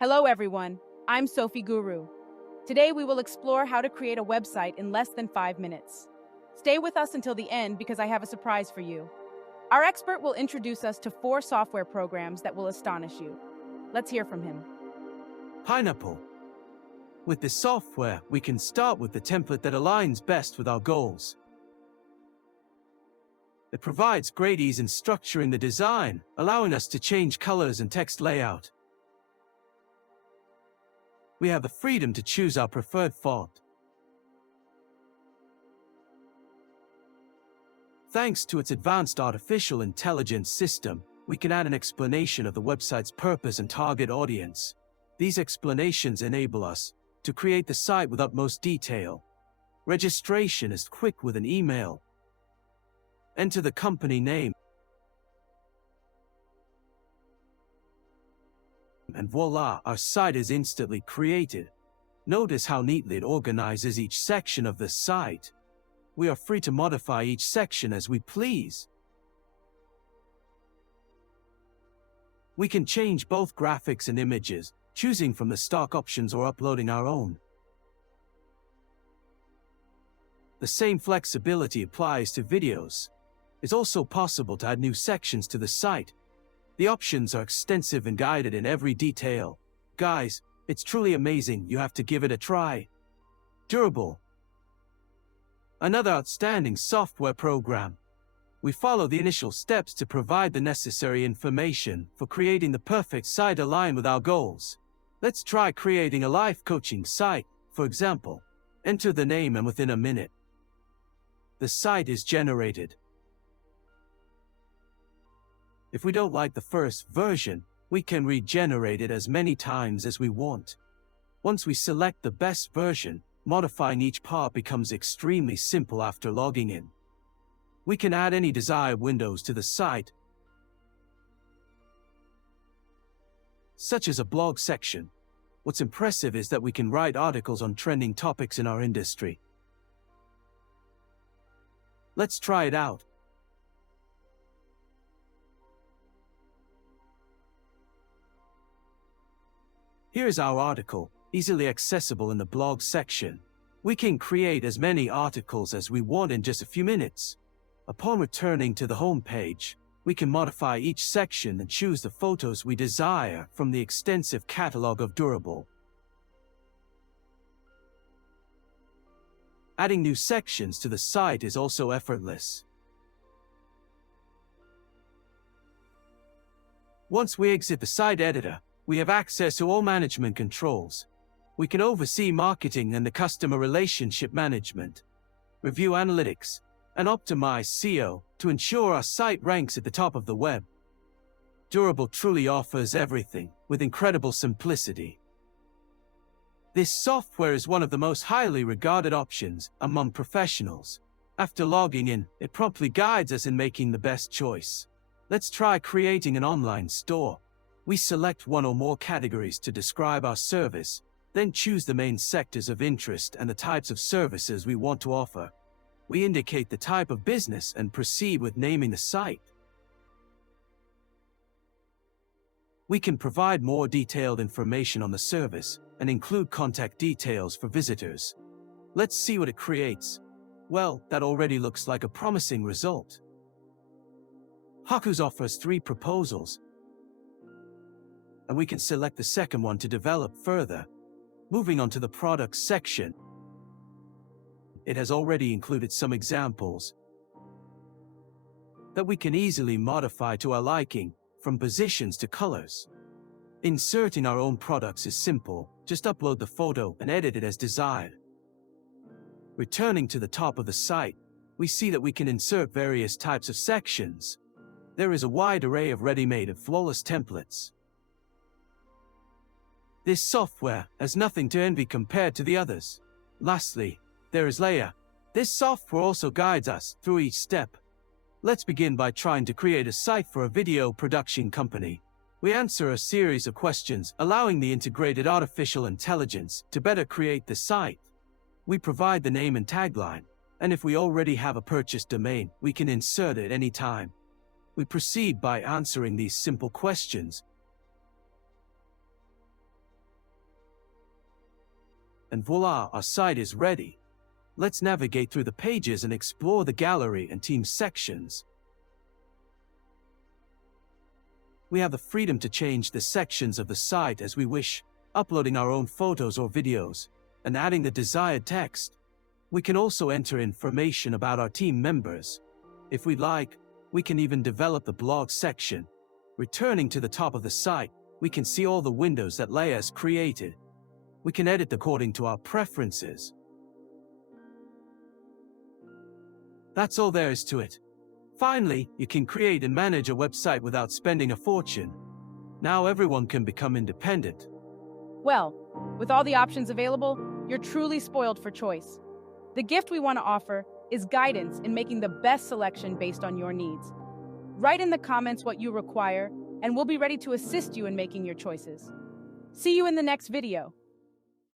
Hello everyone, I'm Sophie Guru. Today we will explore how to create a website in less than 5 minutes. Stay with us until the end because I have a surprise for you. Our expert will introduce us to 4 software programs that will astonish you. Let's hear from him. Pineapple. With this software, we can start with the template that aligns best with our goals. It provides great ease in structuring the design, allowing us to change colors and text layout. We have the freedom to choose our preferred font. Thanks to its advanced artificial intelligence system, we can add an explanation of the website's purpose and target audience. These explanations enable us to create the site with utmost detail. Registration is quick with an email. Enter the company name, and voila, our site is instantly created. Notice how neatly it organizes each section of the site. We are free to modify each section as we please. We can change both graphics and images, choosing from the stock options or uploading our own. The same flexibility applies to videos. It's also possible to add new sections to the site. The options are extensive and guided in every detail. Guys, it's truly amazing, you have to give it a try. Durable. Another outstanding software program. We follow the initial steps to provide the necessary information for creating the perfect site aligned with our goals. Let's try creating a life coaching site, for example. Enter the name and within a minute, the site is generated. If we don't like the first version, we can regenerate it as many times as we want. Once we select the best version, modifying each part becomes extremely simple after logging in. We can add any desired windows to the site, such as a blog section. What's impressive is that we can write articles on trending topics in our industry. Let's try it out. Here is our article, easily accessible in the blog section. We can create as many articles as we want in just a few minutes. Upon returning to the home page, we can modify each section and choose the photos we desire from the extensive catalog of Durable. Adding new sections to the site is also effortless. Once we exit the site editor, we have access to all management controls. We can oversee marketing and the customer relationship management, review analytics, and optimize SEO to ensure our site ranks at the top of the web. Durable truly offers everything with incredible simplicity. This software is one of the most highly regarded options among professionals. After logging in, it promptly guides us in making the best choice. Let's try creating an online store. We select one or more categories to describe our service, then choose the main sectors of interest and the types of services we want to offer. We indicate the type of business and proceed with naming the site. We can provide more detailed information on the service and include contact details for visitors. Let's see what it creates. Well, that already looks like a promising result. HOCOOS offers 3 proposals, and we can select the second one to develop further. Moving on to the products section. It has already included some examples that we can easily modify to our liking, from positions to colors. Inserting our own products is simple, just upload the photo and edit it as desired. Returning to the top of the site, we see that we can insert various types of sections. There is a wide array of ready-made and flawless templates. This software has nothing to envy compared to the others. Lastly, there is LEIA. This software also guides us through each step. Let's begin by trying to create a site for a video production company. We answer a series of questions, allowing the integrated artificial intelligence to better create the site. We provide the name and tagline, and if we already have a purchased domain, we can insert it any time. We proceed by answering these simple questions. And voila, our site is ready. Let's navigate through the pages and explore the gallery and team sections. We have the freedom to change the sections of the site as we wish, uploading our own photos or videos, and adding the desired text. We can also enter information about our team members. If we like, we can even develop the blog section. Returning to the top of the site, we can see all the windows that LEIA has created. We can edit according to our preferences. That's all there is to it. Finally, you can create and manage a website without spending a fortune. Now everyone can become independent. Well, with all the options available, you're truly spoiled for choice. The gift we want to offer is guidance in making the best selection based on your needs. Write in the comments what you require, and we'll be ready to assist you in making your choices. See you in the next video.